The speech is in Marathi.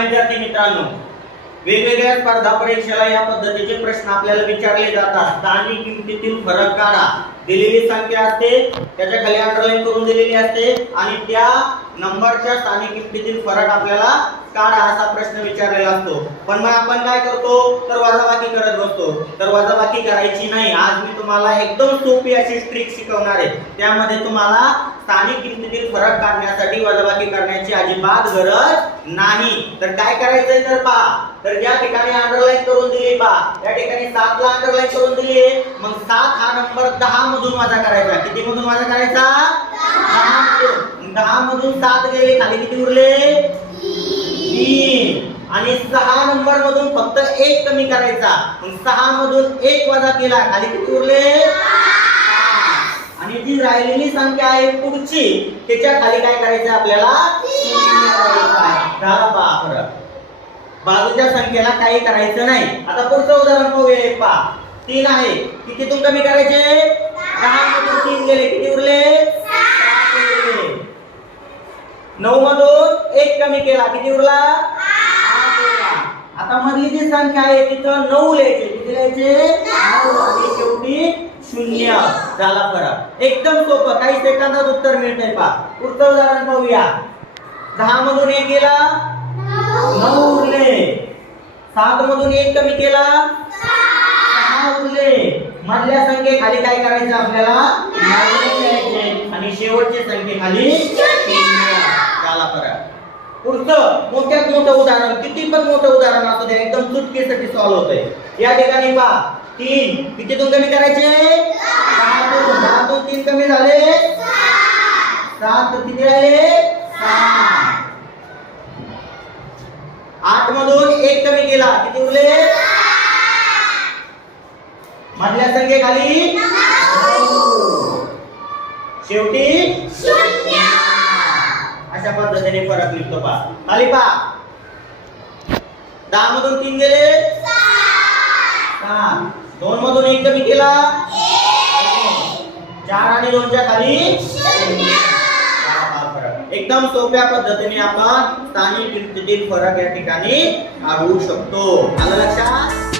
विद्यार्थी मित्रांनो, वेगवेगळ्या स्पर्धा परीक्षेला या पद्धतीचे प्रश्न आपल्याला विचारले जातात. स्थानिक किमतीतील फरक काढा. दिलेली संख्या असते, त्याच्या खाली अंडरलाईन करून दिलेली असते आणि त्या नंबरच्या स्थानिक किमतीतील फरक आपल्याला काढा असा प्रश्न विचारलेला असतो. पण मग आपण काय करतो तर वजाबाकी करत बसतो. तर वजाबाकी करायची नाही. आज मी तुम्हाला एकदम सोपी अशी ट्रिक शिकवणार आहे. त्यामध्ये तुम्हाला स्थानिक किमतीतील फरक काढण्यासाठी वजाबाकी करण्याची अजिबात गरज नाही. तर काय करायचंय तर पहा. तर ज्या ठिकाणी अंडरलाईन करून दिली पहा, त्या ठिकाणी 7 ला अंडरलाईन करून दिली. मग 7 हा नंबर 10 मधून वजा करायचा. किती मधून वजा करायचा? 10 मधून. 10 मधून 7 गेले, खाली किती उरले? 3. आणि 6 नंबर मधून फक्त 1 कमी करायचा. मग 6 मधून 1 वजा केला, खाली किती उरले? आणि जी राहिलेली संख्या आहे पुढची, त्याच्या खाली काय करायचं आपल्याला? झाला पहा फरक. बाजूच्या संख्येला काही करायचं नाही. आता पुढचं उदाहरण पाहूया. पहा 3 आहे, कितीतून कमी करायचे? 10 मधून 3 गेले, किती उरले? 7 उरले. 9 मधून 1 कमी केला, किती उरला? 8 उरला. आता मधली जी संख्या आहे तिथं 9 लिहायचे, किती लिहायचे? 9. आणि शेवटी 0 झाला फरक. एकदम सोपं, काही सेकंदात उत्तर मिळतंय. पहा पुढचं उदाहरण पाहूया. 10 मधून 1 गेला, 9 उरले. 7 मधून 1 कमी केला, 6 उरले. मधल्या संख्येखाली काय करायचं आपल्याला? लिहायचे आणि शेवटची संख्येखाली 0 झाला फरक. पुढचं मोठ्यात मोठं उदाहरण, किती पण मोठं उदाहरण असू दे, एकदम चुटकीसाठी सॉल्व्ह होतंय. या ठिकाणी पहा 3 कितीतून कमी करायचे? 10तून. 10तून 3 कमी झाले, 7 किती राहिले? 6. 8 मधून 1 कमी केला, किती उरले? मधल्या संख्येखाली 9. शेवटी 0. अशा पद्धतीने फरक निघतो. पहा खाली पहा. 10 मधून 3 गेले, 7. 2 मधून 1 कमी केला, 4 आणि 2 च्या खाली 0. एकदम सोप्या पद्धतीने आपण स्थानिक किमतीतील फरक या ठिकाणी काढू शकतो. आलं लक्षात?